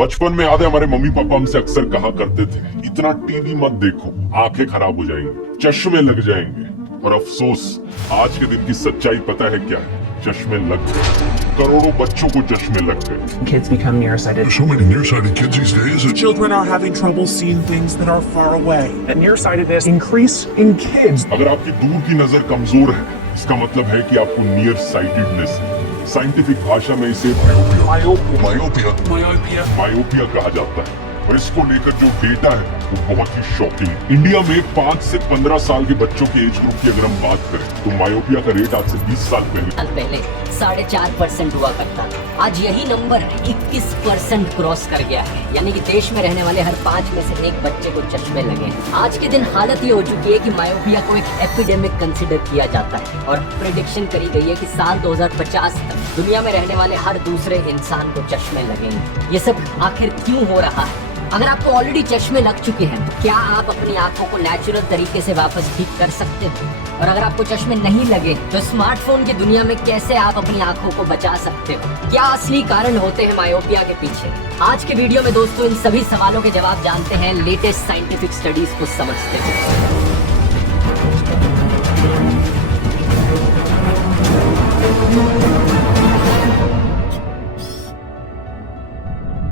बचपन में याद है हमारे मम्मी पापा हमसे अक्सर कहा करते थे, इतना टीवी मत देखो, आंखें खराब हो जाएंगी, चश्मे लग जाएंगे। और अफसोस, आज के दिन की सच्चाई पता है क्या है? चश्मे लग गए। करोड़ों बच्चों को चश्मे लग गए। Kids become nearsighted. There's so many nearsighted kids these days. Children are having trouble seeing things that are far away. The nearsightedness increase in kids. अगर आपकी दूर की नजर कमजोर है, इसका मतलब है कि आपको नियर साइटेडनेस है। साइंटिफिक भाषा में इसे मायोपिया कहा जाता है। और इसको लेकर जो डेटा है वो बहुत ही शॉकिंग है। इंडिया में 5 से 15 साल के बच्चों के एज ग्रुप की अगर हम बात करें तो मायोपिया का रेट आज से 20 साल पहले 4.5% हुआ करता था। आज यही नंबर 21% क्रॉस कर गया है, यानी कि देश में रहने वाले हर 5 में से एक बच्चे को चश्मे लगे हैं। आज के दिन हालत ये हो चुकी है कि मायोपिया को एक एपिडेमिक कंसिडर किया जाता है और प्रेडिक्शन करी गई है कि साल 2050 तक दुनिया में रहने वाले हर दूसरे इंसान को चश्मे लगेंगे। ये सब आखिर क्यों हो रहा है? अगर आपको ऑलरेडी चश्मे लग चुके हैं तो क्या आप अपनी आंखों को नेचुरल तरीके से वापस ठीक कर सकते हो? और अगर आपको चश्मे नहीं लगे तो स्मार्टफोन की दुनिया में कैसे आप अपनी आंखों को बचा सकते हो? क्या असली कारण होते हैं मायोपिया के पीछे? आज के वीडियो में दोस्तों इन सभी सवालों के जवाब जानते हैं, लेटेस्ट साइंटिफिक स्टडीज को समझते हैं।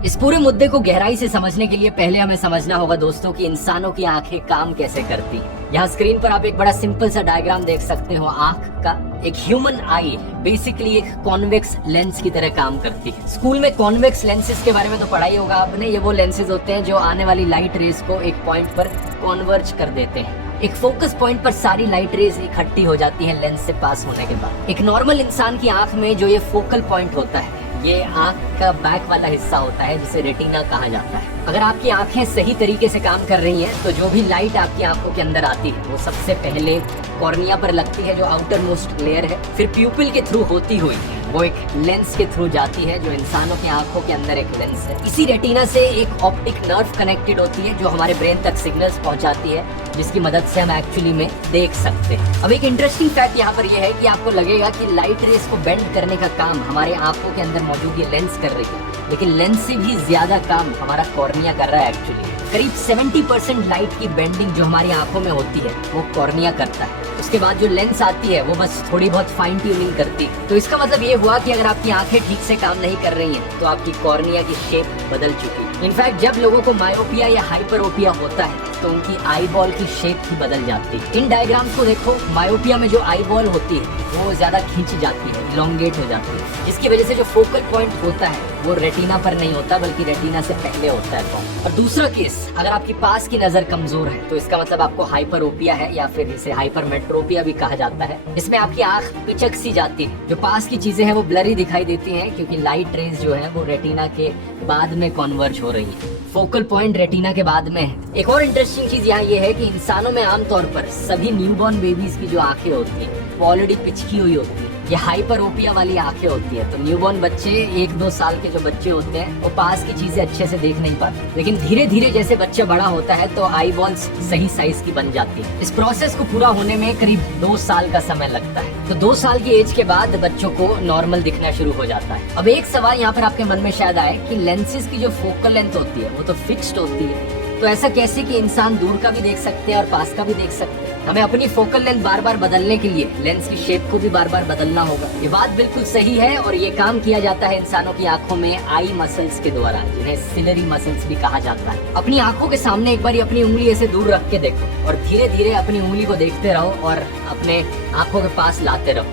इस पूरे मुद्दे को गहराई से समझने के लिए पहले हमें समझना होगा दोस्तों कि इंसानों की आंखें काम कैसे करती हैं। यहाँ स्क्रीन पर आप एक बड़ा सिंपल सा डायग्राम देख सकते हो। आंख का एक ह्यूमन आई बेसिकली एक कॉन्वेक्स लेंस की तरह काम करती है। स्कूल में कॉन्वेक्स लेंसेज के बारे में तो पढ़ा ही होगा आपने। ये वो लेंसेज होते हैं जो आने वाली लाइट रेज को एक पॉइंट पर कॉन्वर्ज कर देते हैं। एक फोकस पॉइंट पर सारी लाइट रेज इकट्ठी हो जाती है लेंस से पास होने के बाद। एक नॉर्मल इंसान की आंख में जो ये फोकल पॉइंट होता है, ये आंख का बैक वाला हिस्सा होता है जिसे रेटिना कहा जाता है। अगर आपकी आंखें सही तरीके से काम कर रही हैं तो जो भी लाइट आपकी आंखों के अंदर आती है वो सबसे पहले कॉर्निया पर लगती है जो आउटर मोस्ट लेयर है, फिर प्यूपिल के थ्रू होती हुई वो एक लेंस के थ्रू जाती है जो इंसानों की आंखों के अंदर एक लेंस है। इसी रेटिना से एक ऑप्टिक नर्व कनेक्टेड होती है जो हमारे ब्रेन तक सिग्नल्स पहुंचाती है, जिसकी मदद से हम एक्चुअली में देख सकते हैं। अब एक इंटरेस्टिंग फैक्ट यहाँ पर यह है कि आपको लगेगा कि लाइट रेस को बेंड करने का काम हमारे आंखों के अंदर मौजूद ये लेंस कर रही है, लेकिन लेंस से भी ज्यादा काम हमारा कॉर्निया कर रहा है। एक्चुअली करीब 70% लाइट की बेंडिंग जो हमारी आंखों में होती है वो कॉर्निया करता है। उसके बाद जो लेंस आती है वो बस थोड़ी बहुत फाइन ट्यूनिंग करती है। तो इसका मतलब ये हुआ कि अगर आपकी आंखें ठीक से काम नहीं कर रही हैं तो आपकी कॉर्निया की शेप बदल चुकी है। इनफैक्ट जब लोगों को मायोपिया या हाइपरोपिया होता है तो उनकी आई बॉल की शेप ही बदल जाती है। इन डायग्राम्स को देखो, मायोपिया में जो आई बॉल होती है वो ज्यादा खींच जाती है, इलोंगेट हो जाती है, जिसकी वजह से जो फोकल पॉइंट होता है वो रेटिना पर नहीं होता बल्कि रेटिना से पहले होता है। और दूसरा केस, अगर आपकी पास की नजर कमजोर है तो इसका मतलब आपको हाइपरोपिया है या फिर इसे हाइपरमेट्रोपिया भी कहा जाता है। इसमें आपकी आंख पिचक सी जाती है, जो पास की चीजें हैं वो ब्लरी दिखाई देती हैं क्योंकि लाइट रेज जो है वो रेटिना के बाद में कॉन्वर्ज हो रही है। फोकल पॉइंट रेटिना के बाद में है। एक और इंटरेस्टिंग चीज यहाँ ये है कि इंसानों में आमतौर पर सभी न्यूबॉर्न बेबीज की जो आंखें होती है वो ऑलरेडी पिचकी हुई होती है। ये हाइपरोपिया वाली आंखें होती है। तो न्यूबॉर्न बच्चे, 1-2 साल के जो बच्चे होते हैं वो पास की चीजें अच्छे से देख नहीं पाते, लेकिन धीरे धीरे जैसे बच्चा बड़ा होता है तो आई बॉल्स सही साइज की बन जाती है। इस प्रोसेस को पूरा होने में करीब 2 साल का समय लगता है। तो 2 साल की एज के बाद बच्चों को नॉर्मल दिखना शुरू हो जाता है। अब एक सवाल यहाँ पर आपके मन में शायद आए कि लेंसेज की जो फोकल लेंथ होती है वो तो फिक्स्ड होती है, तो ऐसा कैसे कि इंसान दूर का भी देख सकते हैं और पास का भी देख सकते हैं? हमें अपनी फोकल लेंथ बार बार बदलने के लिए लेंस की शेप को भी बार बार बदलना होगा। ये बात बिल्कुल सही है और ये काम किया जाता है इंसानों की आंखों में आई मसल्स के द्वारा, जिन्हें सिलरी मसल्स भी कहा जाता है। अपनी आंखों के सामने एक बार अपनी उंगली ऐसे दूर रख के देखो और धीरे धीरे अपनी उंगली को देखते रहो और अपने आंखों के पास लाते रहो।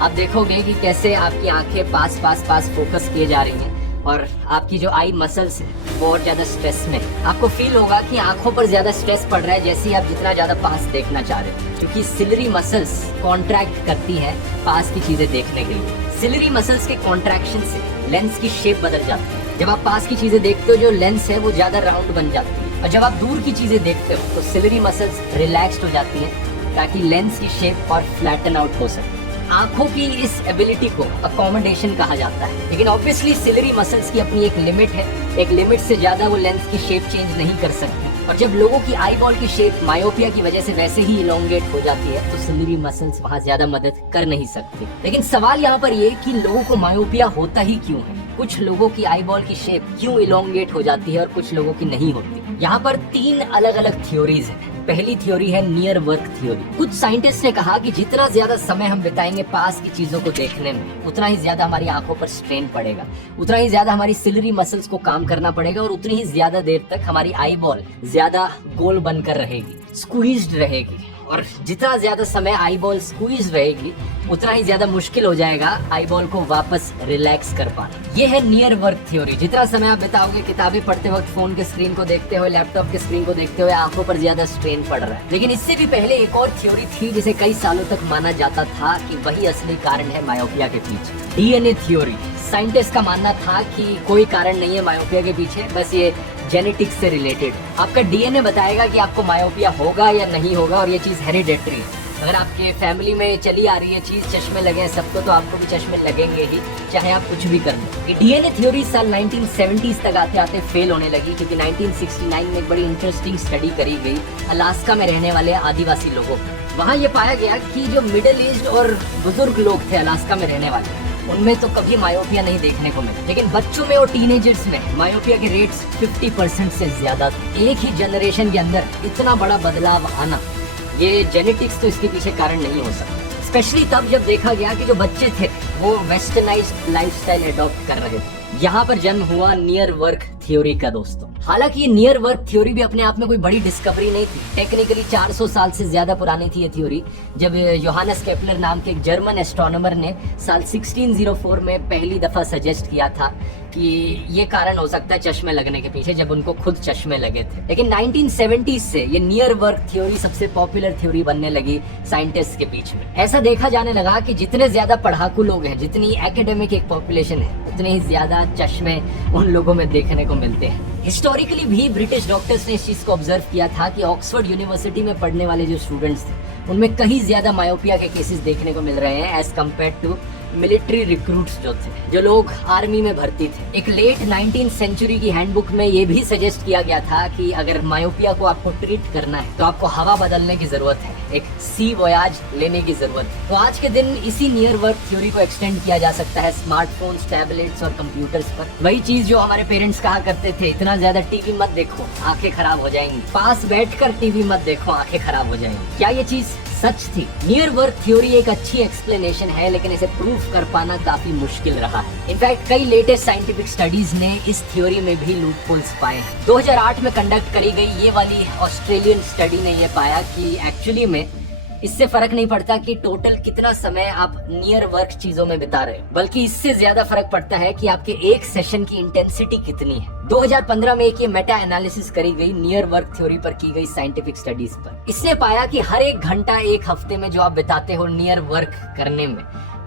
आप देखोगे कि कैसे आपकी आंखें पास पास पास फोकस किए जा रही हैं और आपकी जो आई मसल्स है वो और ज्यादा स्ट्रेस में। आपको फील होगा कि आंखों पर ज्यादा स्ट्रेस पड़ रहा है जैसे ही आप जितना ज्यादा पास देखना चाह रहे हो, क्योंकि सिलरी मसल्स कॉन्ट्रैक्ट करती है पास की चीजें देखने के लिए। सिलरी मसल्स के कॉन्ट्रैक्शन से लेंस की शेप बदल जाती है। जब आप पास की चीजें देखते हो जो लेंस है वो ज्यादा राउंड बन जाती है, और जब आप दूर की चीजें देखते हो तो सिलरी मसल्स रिलैक्स्ड हो जाती है ताकि लेंस की शेप और फ्लैटन आउट हो सके। आंखों की इस एबिलिटी को अकोमोडेशन कहा जाता है, लेकिन ऑब्वियसली सिलरी मसल्स की अपनी एक लिमिट है। एक लिमिट से ज्यादा वो लेंस की शेप चेंज नहीं कर सकती। और और जब लोगों की आई बॉल की शेप मायोपिया की वजह से वैसे ही इलोंगेट हो जाती है तो सिलियरी मसल्स वहाँ ज्यादा मदद कर नहीं सकते। लेकिन सवाल यहाँ पर ये कि लोगों को मायोपिया होता ही क्यों है, कुछ लोगों की आई बॉल की शेप क्यों इलोंगेट हो जाती है और कुछ लोगों की नहीं होती। यहाँ पर 3 अलग अलग थ्योरीज हैं। पहली थ्योरी है नियर वर्क थ्योरी। कुछ साइंटिस्ट ने कहा कि जितना ज्यादा समय हम बिताएंगे पास की चीजों को देखने में, उतना ही ज्यादा हमारी आंखों पर स्ट्रेन पड़ेगा, उतना ही ज्यादा हमारी सिलियरी मसल्स को काम करना पड़ेगा और उतनी ही ज्यादा देर तक हमारी आई बॉल ज्यादा गोल बनकर रहेगी, स्क्वीज्ड रहेगी। और जितना ज्यादा समय आई बॉल स्क्वीज रहेगी उतना ही ज्यादा मुश्किल हो जाएगा आई बॉल को वापस रिलैक्स कर पाना। ये है नियर वर्क थ्योरी। जितना समय आप बिताओगे किताबें पढ़ते वक्त, फोन के स्क्रीन को देखते हुए, लैपटॉप के स्क्रीन को देखते हुए, आंखों पर ज्यादा स्ट्रेन पड़ रहा है। लेकिन इससे भी पहले एक और थ्योरी थी जिसे कई सालों तक माना जाता था कि वही असली कारण है मायोपिया के पीछे, डीएनए थ्योरी। साइंटिस्ट का मानना था कि कोई कारण नहीं है मायोपिया के पीछे, बस ये जेनेटिक्स से रिलेटेड। आपका डीएनए बताएगा कि आपको मायोपिया होगा या नहीं होगा, और ये चीज हेरिडेटरी है। अगर आपके फैमिली में चली आ रही है चीज, चश्मे लगे हैं सबको, तो आपको भी चश्मे लगेंगे ही, चाहे आप कुछ भी कर लो। ये डीएनए थ्योरी साल 1970s तक आते आते फेल होने लगी, क्योंकि 1969 में एक बड़ी इंटरेस्टिंग स्टडी करी गई अलास्का में रहने वाले आदिवासी लोगों पर। वहाँ ये पाया गया कि जो मिडिल एज और बुजुर्ग लोग थे अलास्का में रहने वाले, उनमें तो कभी मायोपिया नहीं देखने को मिला, लेकिन बच्चों में और टीनेजर्स में मायोपिया के रेट्स 50% से ज्यादा थे। एक ही जनरेशन के अंदर इतना बड़ा बदलाव आना, ये जेनेटिक्स तो इसके पीछे कारण नहीं हो सकता। स्पेशली तब जब देखा गया कि जो बच्चे थे वो वेस्टर्नाइज्ड लाइफस्टाइल अडॉप्ट कर रहे थे। यहाँ पर जन्म हुआ नियर वर्क थ्योरी का दोस्तों। हालांकि ये नियर वर्क थ्योरी भी अपने आप में कोई बड़ी डिस्कवरी नहीं थी। टेक्निकली 400 साल से ज्यादा पुरानी थी ये थ्योरी, जब योहानस केपलर नाम के एक जर्मन एस्ट्रोनॉमर ने साल 1604 में पहली दफा सजेस्ट किया था कि ये कारण हो सकता है चश्मे लगने के पीछे, जब उनको खुद चश्मे लगे थे। लेकिन 1970s से ये नियर वर्क थ्योरी सबसे पॉपुलर थ्योरी बनने लगी साइंटिस्ट के बीच में। ऐसा देखा जाने लगा कि जितने ज्यादा पढ़ाकू लोग हैं, जितनी एकेडमिक एक पॉपुलेशन है, उतने ही ज्यादा चश्मे उन लोगों में देखने को मिलते हैं। हिस्टोरिकली भी ब्रिटिश डॉक्टर्स ने इस चीज को ऑब्जर्व किया था कि ऑक्सफोर्ड यूनिवर्सिटी में पढ़ने वाले जो स्टूडेंट्स थे उनमें कहीं ज्यादा मायोपिया के केसेस देखने को मिल रहे हैं as compared to military recruits जो थे, जो लोग आर्मी में भर्ती थे। एक लेट 19th सेंचुरी की हैंडबुक में ये भी सजेस्ट किया गया था कि अगर मायोपिया को आपको ट्रीट करना है तो आपको हवा बदलने की जरूरत है, एक सी वोयाज लेने की जरूरत है। तो आज के दिन इसी नियर वर्क थ्योरी को एक्सटेंड किया जा सकता है स्मार्टफोन्स, टैबलेट्स और कंप्यूटर्स पर। वही चीज जो हमारे पेरेंट्स कहा करते थे, इतना ज्यादा टीवी मत देखो आंखें खराब हो जाएंगी, पास बैठकर टीवी मत देखो आंखें खराब हो जाएंगी। क्या ये चीज सच थी? नियर वर्क थ्योरी एक अच्छी एक्सप्लेनेशन है, लेकिन इसे प्रूफ कर पाना काफी मुश्किल रहा है। इनफैक्ट कई लेटेस्ट साइंटिफिक स्टडीज ने इस थ्योरी में भी लूपहोल्स पाए हैं। 2008 में कंडक्ट करी गई ये वाली ऑस्ट्रेलियन स्टडी ने यह पाया कि एक्चुअली में इससे फर्क नहीं पड़ता कि टोटल कितना समय आप नियर वर्क चीजों में बिता रहे हो, बल्कि इससे ज्यादा फर्क पड़ता है कि आपके एक सेशन की इंटेंसिटी कितनी है। 2015 में एक ये मेटा एनालिसिस करी गई नियर वर्क थ्योरी पर की गई साइंटिफिक स्टडीज पर। इसने पाया कि हर एक घंटा एक हफ्ते में जो आप बिताते हो नियर वर्क करने में,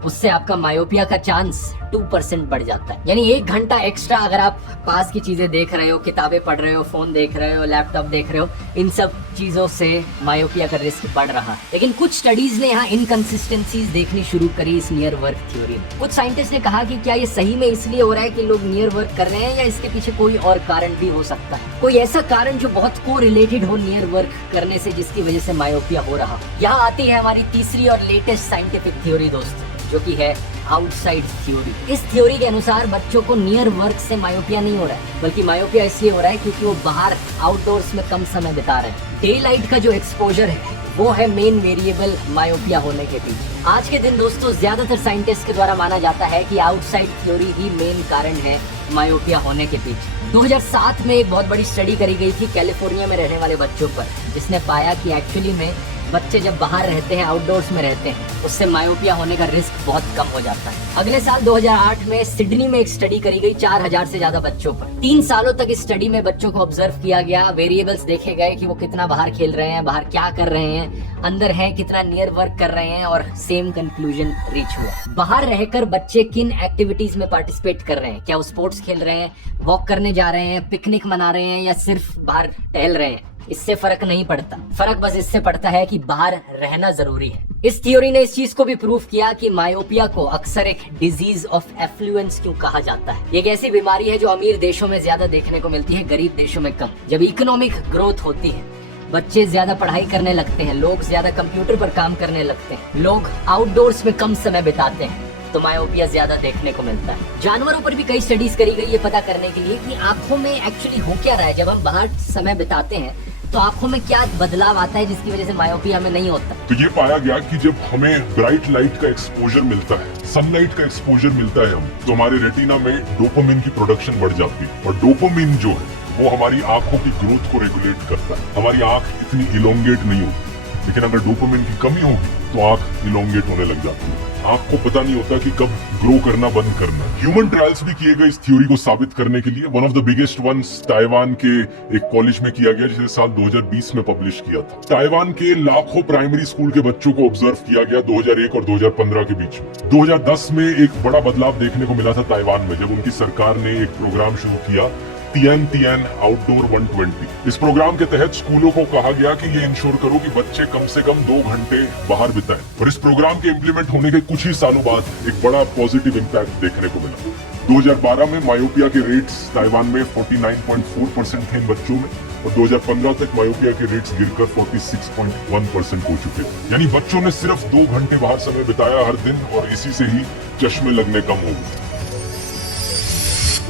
उससे आपका मायोपिया का चांस 2% बढ़ जाता है। यानी 1 घंटा एक्स्ट्रा अगर आप पास की चीजें देख रहे हो, किताबें पढ़ रहे हो, फोन देख रहे हो, लैपटॉप देख रहे हो, इन सब चीजों से मायोपिया का रिस्क बढ़ रहा है। लेकिन कुछ स्टडीज ने यहाँ इनकंसिस्टेंसीज देखनी शुरू करी इस नियर वर्क थ्योरी में। कुछ साइंटिस्ट ने कहा कि क्या ये सही में इसलिए हो रहा है कि लोग नियर वर्क कर रहे हैं, या इसके पीछे कोई और कारण भी हो सकता है, कोई ऐसा कारण जो बहुत को रिलेटेड हो नियर वर्क करने से, जिसकी वजह से मायोपिया हो रहा हो। यहाँ आती है हमारी तीसरी और लेटेस्ट साइंटिफिक थ्योरी दोस्तों, जो कि है आउटसाइड थ्योरी। इस थ्योरी के अनुसार बच्चों को नियर वर्क से मायोपिया नहीं हो रहा है, बल्कि मायोपिया इसलिए हो रहा है क्योंकि वो बाहर आउटडोर्स में कम समय बिता रहे हैं। डे लाइट का जो एक्सपोजर है वो है मेन वेरिएबल मायोपिया होने के पीछे। आज के दिन दोस्तों ज्यादातर साइंटिस्ट के द्वारा माना जाता है कि आउटसाइड थ्योरी ही मेन कारण है मायोपिया होने के पीछे। 2007 में एक बहुत बड़ी स्टडी करी गई थी कैलिफोर्निया में रहने वाले बच्चों पर, जिसने पाया कि एक्चुअली में बच्चे जब बाहर रहते हैं, आउटडोर्स में रहते हैं, उससे मायोपिया होने का रिस्क बहुत कम हो जाता है। अगले साल 2008 में सिडनी में एक स्टडी करी गई 4000 से ज्यादा बच्चों पर। 3 सालों तक इस स्टडी में बच्चों को ऑब्जर्व किया गया, वेरिएबल्स देखे गए कि वो कितना बाहर खेल रहे हैं, बाहर क्या कर रहे हैं, अंदर हैं, कितना नियर वर्क कर रहे हैं, और सेम कंक्लूजन रीच हुआ। बाहर रहकर बच्चे किन एक्टिविटीज में पार्टिसिपेट कर रहे हैं, क्या वो स्पोर्ट्स खेल रहे हैं, वॉक करने जा रहे हैं, पिकनिक मना रहे हैं, या सिर्फ बाहर टहल रहे हैं, इससे फर्क नहीं पड़ता। फर्क बस इससे पड़ता है कि बाहर रहना जरूरी है। इस थ्योरी ने इस चीज को भी प्रूव किया कि मायोपिया को अक्सर एक डिजीज ऑफ एफ्लुएंस क्यों कहा जाता है। ये एक ऐसी बीमारी है जो अमीर देशों में ज्यादा देखने को मिलती है, गरीब देशों में कम। जब इकोनॉमिक ग्रोथ होती है, बच्चे ज्यादा पढ़ाई करने लगते हैं, लोग ज्यादा कंप्यूटर पर काम करने लगते हैं, लोग आउटडोर्स में कम समय बिताते हैं, तो मायोपिया ज्यादा देखने को मिलता है। जानवरों पर भी कई स्टडीज करी गई ये पता करने के लिए कि आंखों में एक्चुअली हो क्या रहा है। जब हम बाहर समय बिताते हैं तो आंखों में क्या बदलाव आता है जिसकी वजह से मायोपिया हमें नहीं होता। तो ये पाया गया कि जब हमें ब्राइट लाइट का एक्सपोजर मिलता है, सनलाइट का एक्सपोजर मिलता है तो हमारे रेटिना में डोपामिन की प्रोडक्शन बढ़ जाती है, और डोपामिन जो है वो हमारी आंखों की ग्रोथ को रेगुलेट करता है। हमारी आंख इतनी इलोंगेट नहीं होती, लेकिन अगर डोपामिन की कमी होगी तो आंख इलोंगेट होने लग जाती है। आंख को पता नहीं होता कि कब ग्रो करना बंद करना। ह्यूमन ट्रायल्स भी किए गए इस थ्योरी को साबित करने के लिए। One of the biggest ones Taiwan के एक कॉलेज में किया गया, जिसे साल 2020 में पब्लिश किया था। ताइवान के लाखों प्राइमरी स्कूल के बच्चों को ऑब्जर्व किया गया 2001 और 2015 के बीच में। 2010 में एक बड़ा बदलाव देखने को मिला था ताइवान में, जब उनकी सरकार ने एक प्रोग्राम शुरू किया, तियान तियान आउटडोर 120। इस प्रोग्राम के तहत स्कूलों को कहा गया कि ये इंश्योर करो कि बच्चे कम से कम 2 घंटे बाहर बिताएं। और इस प्रोग्राम के इम्प्लीमेंट होने के कुछ ही सालों बाद एक बड़ा पॉजिटिव इम्पैक्ट देखने को मिला। 2012 में मायोपिया के रेट्स ताइवान में 49.4% थे इन बच्चों में, और 2015 तक मायोपिया के रेट्स गिरकर 46.1% हो चुके थे। यानी बच्चों ने सिर्फ 2 घंटे बाहर समय बिताया हर दिन, और इसी से ही चश्मे लगने कम हो गए।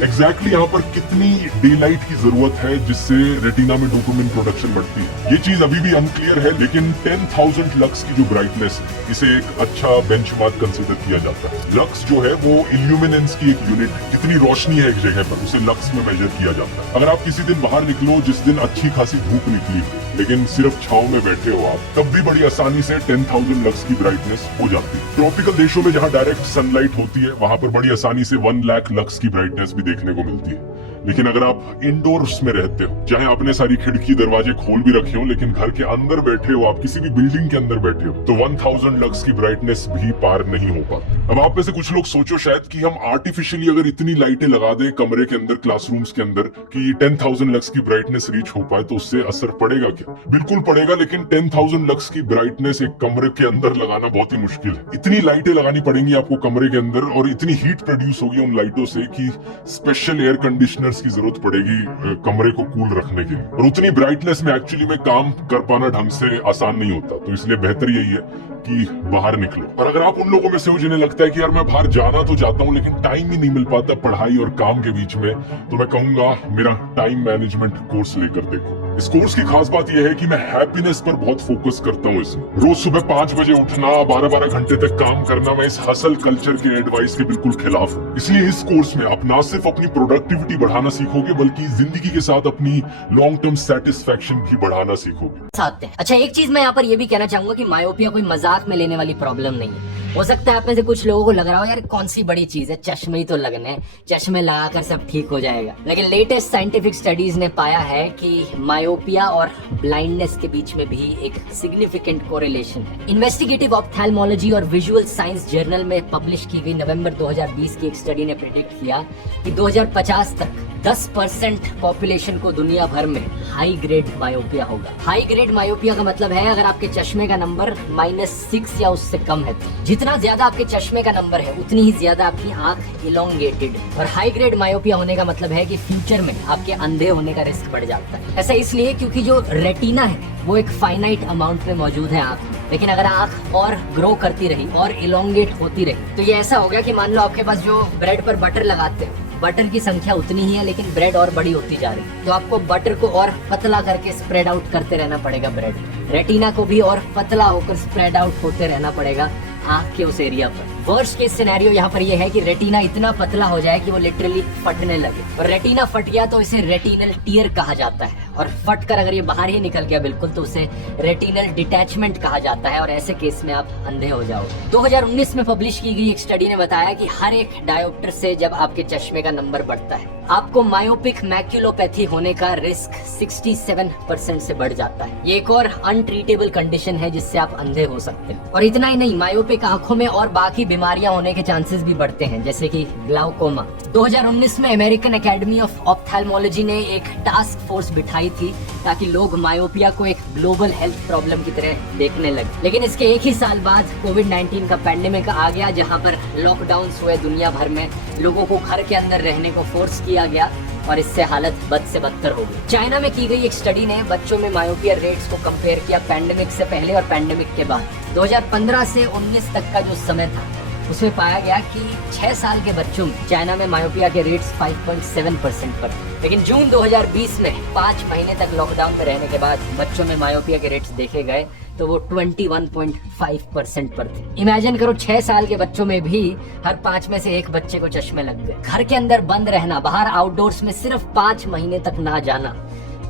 एग्जैक्टली यहाँ पर कितनी डे लाइट की जरूरत है जिससे रेटिना में डोपामिन प्रोडक्शन बढ़ती है, ये चीज अभी भी अनक्लियर है। लेकिन 10,000 लक्स की जो ब्राइटनेस है, इसे एक अच्छा बेंचमार्क कंसीडर किया जाता है। लक्स जो है वो इल्यूमिनेंस की एक यूनिट है, जितनी रोशनी है एक जगह पर उसे लक्स में मेजर किया जाता है। अगर आप किसी दिन बाहर निकलो जिस दिन अच्छी खासी धूप निकली हो, लेकिन सिर्फ छांव में बैठे हो आप, तब भी बड़ी आसानी से 10,000 लक्स की ब्राइटनेस हो जाती है। ट्रॉपिकल देशों में जहाँ डायरेक्ट सनलाइट होती है, वहां पर बड़ी आसानी से 1 लाख लक्स की ब्राइटनेस भी देखने को मिलती है। लेकिन अगर आप इंडोर्स में रहते हो, चाहे आपने सारी खिड़की दरवाजे खोल भी रखे हो, लेकिन घर के अंदर बैठे हो, आप किसी भी बिल्डिंग के अंदर बैठे हो, तो 1000 लक्स की ब्राइटनेस भी पार नहीं हो पाती। अब आप में से कुछ लोग सोचो शायद कि हम आर्टिफिशियली अगर इतनी लाइटें लगा दें कमरे के अंदर, क्लासरूम्स के अंदर, कि 10,000 लक्स की ब्राइटनेस रीच हो पाए, तो उससे असर पड़ेगा क्या? बिल्कुल पड़ेगा, लेकिन 10,000 लक्स की ब्राइटनेस एक कमरे के अंदर लगाना बहुत ही मुश्किल है। इतनी लाइटें लगानी पड़ेंगी आपको कमरे के अंदर, और इतनी हीट प्रोड्यूस होगी उन लाइटों से कि स्पेशल एयर कंडीशनर्स की जरूरत पड़ेगी कमरे को कूल रखने के लिए। और उतनी ब्राइटनेस में एक्चुअली में काम कर पाना ढंग से आसान नहीं होता, तो इसलिए बेहतर यही है कि बाहर निकलो। और अगर आप उन लोगों में से हो जिन्हें लगता है कि यार मैं बाहर जाना तो चाहता हूँ, लेकिन टाइम ही नहीं मिल पाता पढ़ाई और काम के बीच में, तो मैं कहूंगा मेरा टाइम मैनेजमेंट कोर्स लेकर देखो। इस कोर्स की खास बात यह है कि मैं हैप्पीनेस पर बहुत फोकस करता हूँ इसमें। रोज सुबह 5 बजे उठना, 12-12 घंटे तक काम करना, मैं इस हसल कल्चर के एडवाइस के बिल्कुल खिलाफ हूँ। इसलिए इस कोर्स में आप ना सिर्फ अपनी प्रोडक्टिविटी बढ़ाना सीखोगे, बल्कि जिंदगी के साथ अपनी लॉन्ग टर्म सेटिस्फैक्शन भी बढ़ाना सीखोगे। अच्छा, एक चीज मैं यहाँ पर ये भी कहना चाहूंगा कि मायोपिया कोई मजाक में लेने वाली प्रॉब्लम नहीं है। हो सकता है आप में से कुछ लोगों को लग रहा हो यार कौन सी बड़ी चीज है, चश्मे ही तो लगने हैं, चश्मे लगाकर सब ठीक हो जाएगा। लेकिन लेटेस्ट साइंटिफिक स्टडीज ने पाया है कि मायोपिया और ब्लाइंडनेस के बीच में भी एक सिग्निफिकेंट कोरिलेशन है। इन्वेस्टिगेटिव ऑप्थेल्मोलॉजी और विजुअल साइंस जर्नल में पब्लिश की गई नवंबर 2020 की एक स्टडी ने प्रेडिक्ट किया कि 2050 तक 10% पॉपुलेशन को दुनिया भर में हाई ग्रेड मायोपिया होगा। हाई ग्रेड मायोपिया का मतलब है अगर आपके चश्मे का नंबर -6 या उससे कम है, तो जितना ज्यादा आपके चश्मे का नंबर है उतनी ही ज्यादा आपकी आंख इलोंगेटेड। और हाई ग्रेड मायोपिया होने का मतलब है कि फ्यूचर में आपके अंधे होने का रिस्क बढ़ जाता है। ऐसा इसलिए क्योंकि जो रेटिना है वो एक फाइनाइट अमाउंट में मौजूद है आंख में, लेकिन अगर आंख और ग्रो करती रही और इलोंगेट होती रही, तो ये ऐसा हो गया कि मान लो आपके पास जो ब्रेड पर बटर लगाते हैं, बटर की संख्या उतनी ही है लेकिन ब्रेड और बड़ी होती जा रही है, तो आपको बटर को और पतला करके स्प्रेड आउट करते रहना पड़ेगा ब्रेड। रेटिना को भी और पतला होकर स्प्रेड आउट होते रहना पड़ेगा आंख के उस एरिया पर। वर्स्ट केस सिनेरियो यहाँ पर यह है कि रेटिना इतना पतला हो जाए कि वो लिटरली फटने लगे, और रेटिना फट गया तो इसे रेटिनल टियर कहा जाता है, और फटकर अगर ये बाहर ही निकल गया बिल्कुल तो उसे रेटिनल डिटैचमेंट कहा जाता है, और ऐसे केस में आप अंधे हो जाओगे। 2019 में पब्लिश की गई एक स्टडी ने बताया कि हर एक डायोप्टर से जब आपके चश्मे का नंबर बढ़ता है आपको मायोपिक मैक्यूलोपैथी होने का रिस्क 67% से बढ़ जाता है। ये एक और अनट्रीटेबल कंडीशन है जिससे आप अंधे हो सकते हैं। और इतना ही नहीं, मायोपिक आंखों में और बाकी बीमारियां होने के चांसेस भी बढ़ते हैं, जैसे कि ग्लाउकोमा। 2019 में अमेरिकन एकेडमी ऑफ ऑप्थेल्मोलॉजी ने एक टास्क फोर्स बिठाई थी ताकि लोग मायोपिया को एक ग्लोबल हेल्थ प्रॉब्लम की तरह देखने लगे। लेकिन इसके एक ही साल बाद कोविड-19 का पैंडेमिक आ गया, जहां पर लॉकडाउन हुए दुनिया भर में, लोगों को घर के अंदर रहने को फोर्स किया गया और इससे हालत बद से बदतर हो गई। चाइना में की गई एक स्टडी ने बच्चों में मायोपिया रेट्स को कंपेयर किया पैंडेमिक से पहले और पैंडेमिक के बाद। 2015 से 19 तक का जो समय था उसमें पाया गया कि 6 साल के बच्चों में चाइना में मायोपिया के रेट्स 5.7% पर थे। लेकिन जून 2020 में 5 महीने तक लॉकडाउन में रहने के बाद बच्चों में मायोपिया के रेट्स देखे गए तो वो 21.5% पर थे। इमेजिन करो, 6 साल के बच्चों में भी हर 5 में से 1 बच्चे को चश्मे लग गए। घर के अंदर बंद रहना, बाहर आउटडोर्स में सिर्फ 5 महीने तक ना जाना,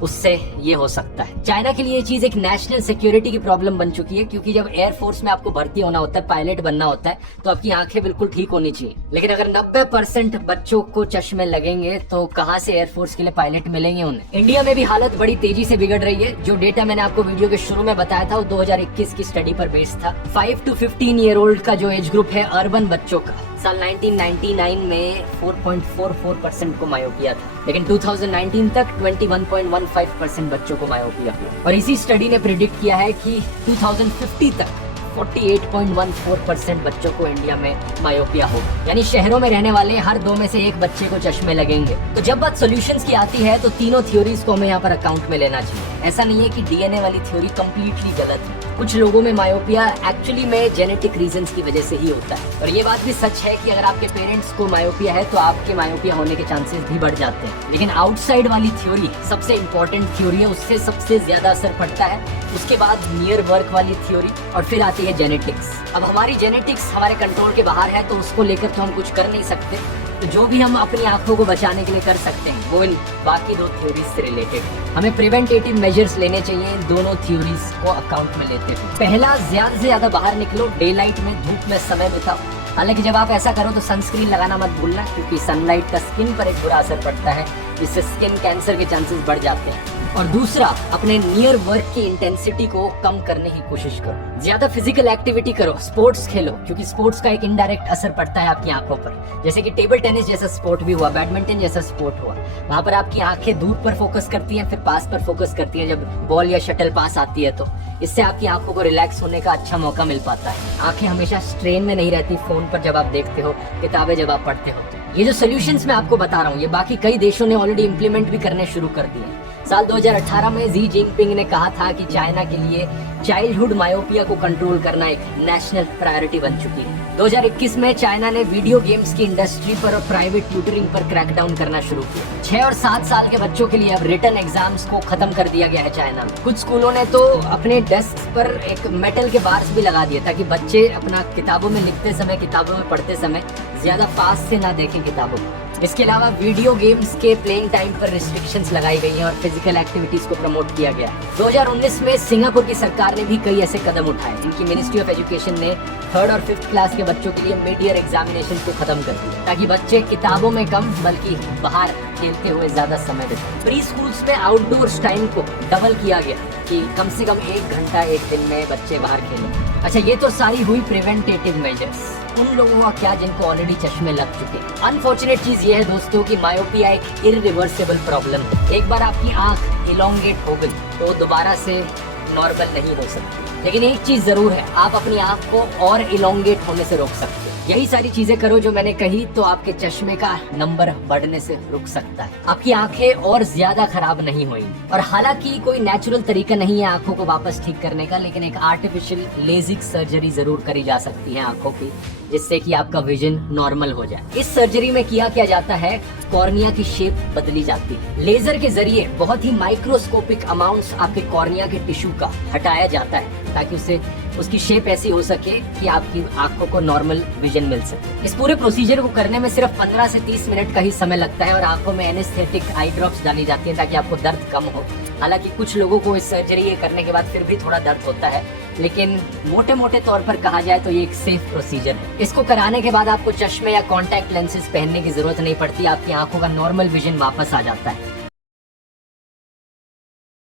उससे ये हो सकता है। चाइना के लिए ये चीज एक नेशनल सिक्योरिटी की प्रॉब्लम बन चुकी है, क्योंकि जब एयरफोर्स में आपको भर्ती होना होता है, पायलट बनना होता है, तो आपकी आंखें बिल्कुल ठीक होनी चाहिए। लेकिन अगर 90% बच्चों को चश्मे लगेंगे तो कहां से एयरफोर्स के लिए पायलट मिलेंगे उन्हें। इंडिया में भी हालत बड़ी तेजी से बिगड़ रही है। जो डेटा मैंने आपको वीडियो के शुरू में बताया था वो 2021 की स्टडी पर बेस्ड था। 5 to 15 ईयर ओल्ड का जो एज ग्रुप है अर्बन बच्चों का, साल 1999 में 4.44% को मायोपिया था, लेकिन 2019 तक 21.15% बच्चों को मायोपिया हुआ। और इसी स्टडी ने प्रिडिक्ट किया है कि 2050 तक 48.14% बच्चों को इंडिया में मायोपिया होगा, यानी शहरों में रहने वाले हर 2 में से 1 बच्चे को चश्मे लगेंगे। तो जब बात सॉल्यूशंस की आती है तो तीनों थ्योरीज को हमें यहाँ पर अकाउंट में लेना चाहिए। ऐसा नहीं है कि डीएनए वाली थ्योरी कंप्लीटली गलत है। कुछ लोगों में मायोपिया एक्चुअली में जेनेटिक रीजंस की वजह से ही होता है। और ये बात भी सच है कि अगर आपके पेरेंट्स को मायोपिया है तो आपके मायोपिया होने के चांसेस भी बढ़ जाते हैं। लेकिन आउटसाइड वाली थ्योरी सबसे इंपॉर्टेंट थ्योरी है, उससे सबसे ज्यादा असर पड़ता है। उसके बाद नियर वर्क वाली थ्योरी और फिर आती है जेनेटिक्स। अब हमारी जेनेटिक्स हमारे कंट्रोल के बाहर है तो उसको लेकर तो हम कुछ कर नहीं सकते। तो जो भी हम अपनी आंखों को बचाने के लिए कर सकते हैं वो इन बाकी 2 थ्योरीज से रिलेटेड है। हमें प्रिवेंटेटिव मेजर्स लेने चाहिए इन दोनों थ्योरीज को अकाउंट में लेते हुए। पहला, ज्यादा से ज्यादा बाहर निकलो, डे लाइट में, धूप में समय बिताओ। हालांकि जब आप ऐसा करो तो सनस्क्रीन लगाना मत भूलना, क्योंकि सनलाइट का स्किन पर एक बुरा असर पड़ता है, जिससे स्किन कैंसर के चांसेस बढ़ जाते हैं। और दूसरा, अपने नियर वर्क की इंटेंसिटी को कम करने की कोशिश करो। ज्यादा फिजिकल एक्टिविटी करो, स्पोर्ट्स खेलो, क्योंकि स्पोर्ट्स का एक इनडायरेक्ट असर पड़ता है आपकी आंखों पर। जैसे कि टेबल टेनिस जैसा स्पोर्ट भी हुआ, बैडमिंटन जैसा स्पोर्ट हुआ, वहां पर आपकी आंखें दूर पर फोकस करती हैं, फिर पास पर फोकस करती हैं जब बॉल या शटल पास आती है। तो इससे आपकी आंखों को रिलैक्स होने का अच्छा मौका मिल पाता है। आंखें हमेशा स्ट्रेन में नहीं रहती फोन पर जब आप देखते हो, किताबें जब आप पढ़ते हो। ये जो सोल्यूशंस मैं आपको बता रहा हूँ, ये बाकी कई देशों ने ऑलरेडी इम्प्लीमेंट भी करने शुरू कर दिए। साल 2018 में जी जिनपिंग ने कहा था कि चाइना के लिए चाइल्डहुड मायोपिया को कंट्रोल करना एक नेशनल प्रायोरिटी बन चुकी है। 2021 में चाइना ने वीडियो गेम्स की इंडस्ट्री पर और प्राइवेट ट्यूटरिंग पर क्रैकडाउन करना शुरू किया। 6 और 7 साल के बच्चों के लिए अब रिटन एग्जाम्स को खत्म कर दिया गया है चाइना में। कुछ स्कूलों ने तो अपने डेस्क पर एक मेटल के बार्स भी लगा दिए ताकि बच्चे अपना किताबों में लिखते समय, किताबों में पढ़ते समय ज्यादा फास्ट से ना देखें किताबों में। इसके अलावा वीडियो गेम्स के प्लेइंग टाइम पर रिस्ट्रिक्शंस लगाई गई हैं और फिजिकल एक्टिविटीज को प्रमोट किया गया। 2019 में सिंगापुर की सरकार ने भी कई ऐसे कदम उठाए। इनकी मिनिस्ट्री ऑफ एजुकेशन ने 3rd और 5th क्लास के बच्चों के लिए मिड ईयर एग्जामिनेशन को खत्म कर दिया, ताकि बच्चे किताबों में कम बल्कि बाहर खेलते हुए ज्यादा समय बिताएं। प्री स्कूल्स में आउटडोर्स टाइम को डबल किया गया कि कम से कम 1 घंटा एक दिन में बच्चे बाहर खेलें। अच्छा, ये तो सारी हुई प्रिवेंटेटिव मेजर्स। उन लोगों का क्या जिनको ऑलरेडी चश्मे लग चुके हैं? अनफॉर्चुनेट चीज ये है दोस्तों कि मायोपिया एक इरिवर्सिबल प्रॉब्लम है। एक बार आपकी आंख इलोंगेट हो गई तो दोबारा से नॉर्मल नहीं हो सकती। लेकिन एक चीज जरूर है, आप अपनी आंख को और इलोंगेट होने से रोक सकते हैं। यही सारी चीजें करो जो मैंने कही, तो आपके चश्मे का नंबर बढ़ने से रुक सकता है, आपकी आंखें और ज्यादा खराब नहीं होंगी। और हालांकि कोई नेचुरल तरीका नहीं है आंखों को वापस ठीक करने का, लेकिन एक आर्टिफिशियल लेजिक सर्जरी जरूर करी जा सकती है आंखों की, जिससे कि आपका विजन नॉर्मल हो जाए। इस सर्जरी में क्या जाता है, कॉर्निया की शेप बदली जाती है। लेजर के जरिए बहुत ही माइक्रोस्कोपिक अमाउंट्स आपके कॉर्निया के टिश्यू का हटाया जाता है, ताकि उसकी शेप ऐसी हो सके कि आपकी आंखों को नॉर्मल विजन मिल सके। इस पूरे प्रोसीजर को करने में सिर्फ 15 से 30 मिनट का ही समय लगता है और आंखों में एनेस्थेटिक आई ड्रॉप्स डाली जाती है ताकि आपको दर्द कम हो। हालांकि कुछ लोगों को इस सर्जरी करने के बाद फिर भी थोड़ा दर्द होता है, लेकिन मोटे मोटे तौर पर कहा जाए तो ये एक सेफ प्रोसीजर है। इसको कराने के बाद आपको चश्मे या कॉन्टैक्ट लेंसेज पहनने की जरूरत नहीं पड़ती, आपकी आंखों का नॉर्मल विजन वापस आ जाता है।